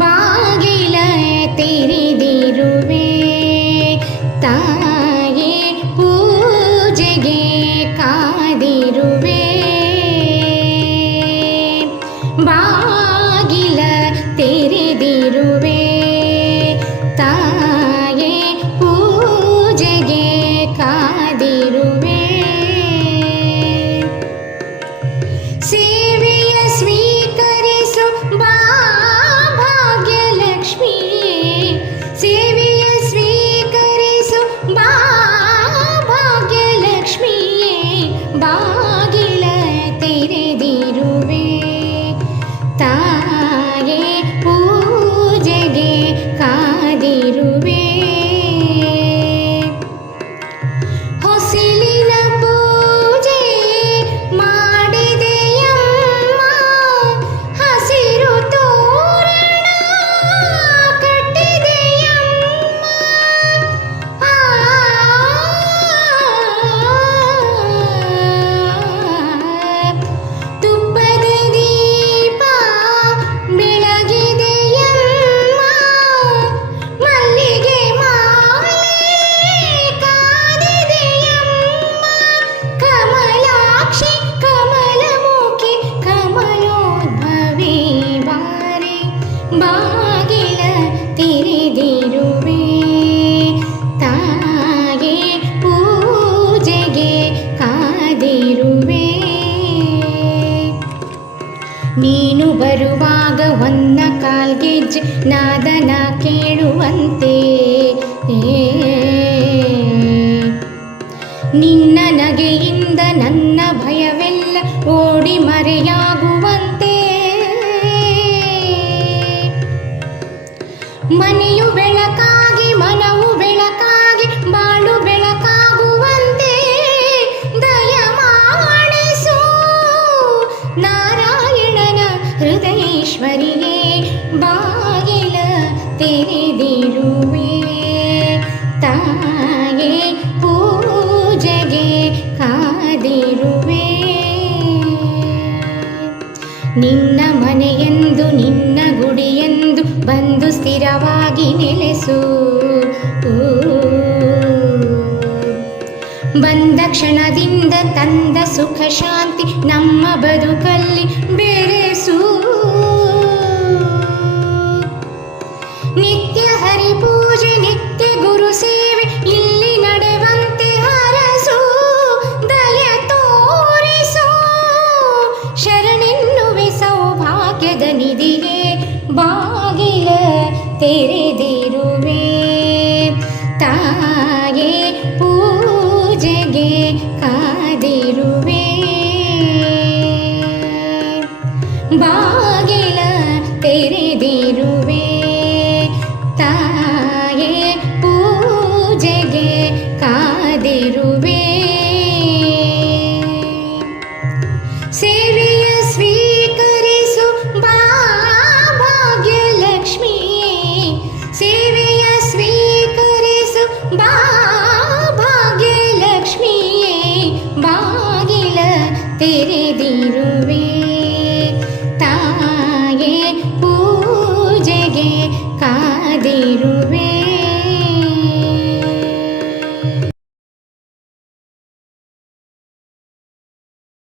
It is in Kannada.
ಬಾಗಿಲ ತೆರೆದಿರುವೆ ತಾಯೇ ಪೂಜೆಗೆ ಕಾದಿರುವೆ. ಬಾಗಿಲ ತೆರೆದಿರುವೆ ತಾಯೇ ಪೂಜೆಗೆ ಕಾದಿರುವೆ. ಸೇವೆಯ ಸ್ವೀಕರಿಸು ಬಾ ಸೇವೆಯ ಸ್ವೀಕರಿಸು ಬಾ ಭಾಗ್ಯಲಕ್ಷ್ಮಿಯೇ. ಬಾಗಿಲ ತೆರೆದಿರುವೆ ತಾಯೇ ಪೂಜೆಗೆ ಕಾದಿರುವೆ. ಹೊಸಿಲಿನ ಪೂಜೆ ಮಾಡಿದೆಯಮ್ಮ, ಹಸಿರು ತೋರಣ ಕಟ್ಟಿದೆಯಮ್ಮ. ತುಪ್ಪದ ದೀಪ ಬೆಳಗಿದೆಯಮ್ಮ, ಮಲ್ಲಿಗೆ ಮಾಲೆ ಕಾದಿದೆಯಮ್ಮ. ಕಮಲಾಕ್ಷಿ ಕಮಲಮುಖಿ ಕಮಲೋದ್ಭವಿ ಬಾರೆ. ಬಾಗಿಲ ತೆರೆದಿರುವೆ ತಾಯೇ ಪೂಜೆಗೆ ಕಾದಿರುವೆ. ನೀನು ಬರುವಾಗ ಹೊನ್ನ ಕಾಲ್ಗೆಜ್ಜೆ ನಾದನ ಕೇಳುವಂತೆ, ನಿನ್ನ ನಗೆಯಿಂದ ನನ್ನ ಭಯವೆಲ್ಲ ಓಡಿ ಮರೆಯಾಗುವಂತೆ. ಮನೆಯು ಬೆಳಕಾಗಿ ಮನವು ಬೆಳಕಾಗಿ ಬಾಳು ಬೆಳಕಾಗುವಂತೆ ದಯಮಾಡಿಸು ನಾರಾಯಣನ ಹೃದಯೇಶ್ವರಿಯೇ. ಬಾಗಿಲ ತೆರೆದಿರುವೆ ತಾಯೇ ಪೂಜೆಗೆ ಕಾದಿರುವೆ. ನಿನ್ನ ಮನೆಯೆಂದು ನಿನ್ನ ಗುಡಿಯೆಂದು ಬಂದು ಸ್ಥಿರವಾಗಿ ನೆಲೆಸು. ಬಂದ ಕ್ಷಣದಿಂದ ತಂದ ಸುಖ ಶಾಂತಿ ನಮ್ಮ ಬದುಕಲ್ಲಿ ಬೆರೆಸು. ನಿತ್ಯ ಹರಿಪೂಜೆ ನಿತ್ಯ ಗುರು ಸೇವೆ ಇಲ್ಲಿ ನಡೆವಂತೆ ಹರಸು. ದಯ ತೋರಿಸು ಶರಣೆನ್ನುವೆ ಸೌಭಾಗ್ಯದ ನಿಧಿಗೆ. ಬಾಗಿಲ ತೆರೆದಿರುವೆ ತಾಯೇ ಪೂಜೆಗೆ ಕಾದಿರುವೆ. ಬಾ